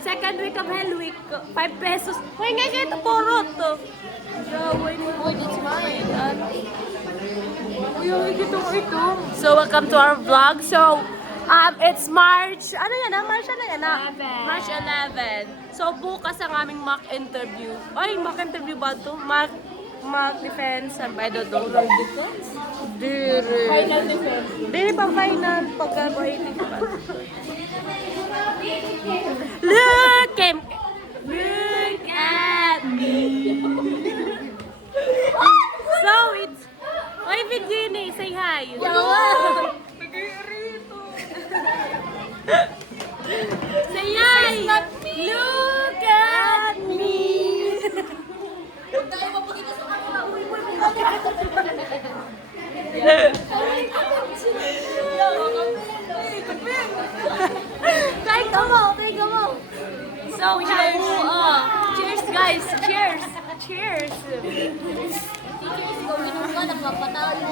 second week of Hell Week, 5 pesos. Uy, nga ito, porot to. Uy, that's mine. Uy, ito. So, welcome to our vlog. So, it's March, ano yan na? March 11. March 11. So, bukas ang aming mock interview. Ay, mock interview ba ito? Mock defense, I don't know. Dire. Final defense. Dire pa final pagka-waiting pa. Look at me. So, it's... Oy, Virginie, say hi. Say hi. Look at me. Try ka mo. So, we have cheers, guys. Cheers.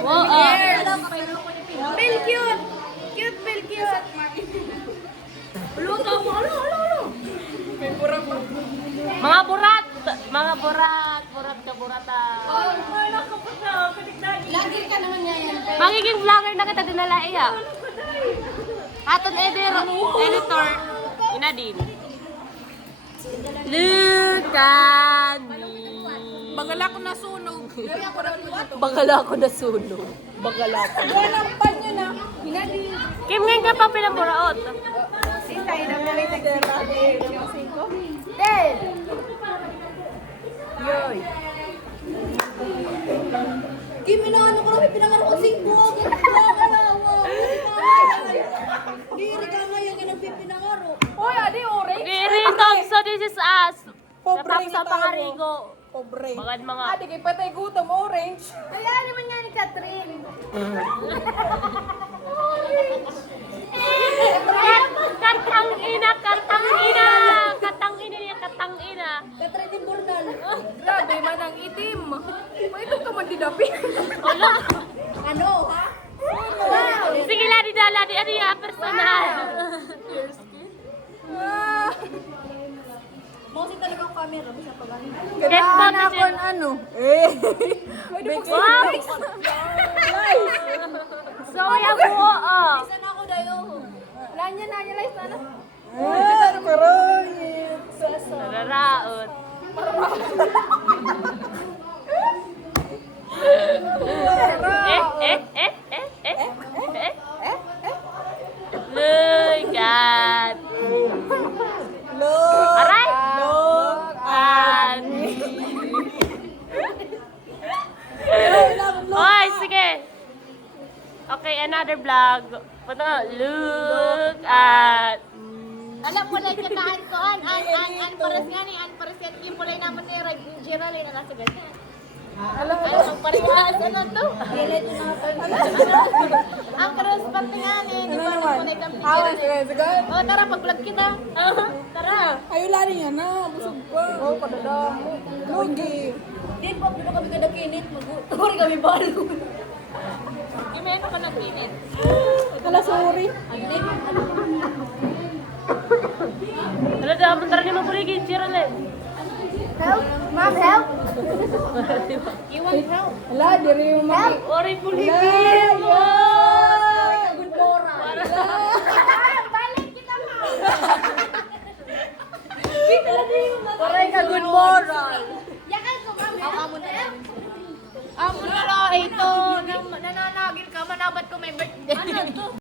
Wow, Bill cute. Luto mo. Ano? Mga burat ka burata. Lagi ka naman yan. Magiging vlogger na kita dinala iya. Aton editor, ina din. Look at me. Bagala ko nasunog. Bagala ko nasunog. Walang pan nyo na. Hinadi. Kim ngayon ka pa pinamuraot. Sintay na may nagdera. 5. 10. Yoy. Kim, inaano ko lang, pinangaro ko 5. Diri ka ngayon yung nagpipinangaro. Hoy, adi, orange. Iritog, so this is us. Pobre Tapos sa nga pangarigo. Pobre. Mga. Adi, kay patay gutom, orange. Kaya naman nga ni Catherine. Katang ina. Catherine Imburnal. Grabe man ang itim. Pwede ka man didapin. Wala. Ano, ha? Sige, ladi, ano yung personal? Mausin talaga ang camera. Bisa pa gano'n. Gandaan ako ano. Pwede po Wow! So, yung buo, Bisa na ako dayo. Nanya, live na na. Nararaot. Look at Aray! Look at me. Oy, sige. Okay, another vlog. Look at Alam mo lang kataan ko, pares nga ni, pares yan, yung pulay naman ni Roy, Geraldine, nakasigas niya. Alam, parehas, ano to? Ang cross pati nga ni, di ba nagpunay kang Geraldine? O, tara, pag-vlog kita. Tara. Ayo lari nga na, busog pa. Oh, padadamo. Lugi. Din po, dito kami kadakinit, mag-uri kami balo. Kimeno ka ng pinit. Kala sorry. Wala daw, mandara ni mapurigin, Geraldine. Help? Mom, help? You want help? Wala, diri yung maki. Ori puligin mo! Good moral. Balik kita, Mom. Oray ka good moral. Yakan ko, Mom. Amo na lang ito. Nananagin ka, manabat ko may birthday. Ano to?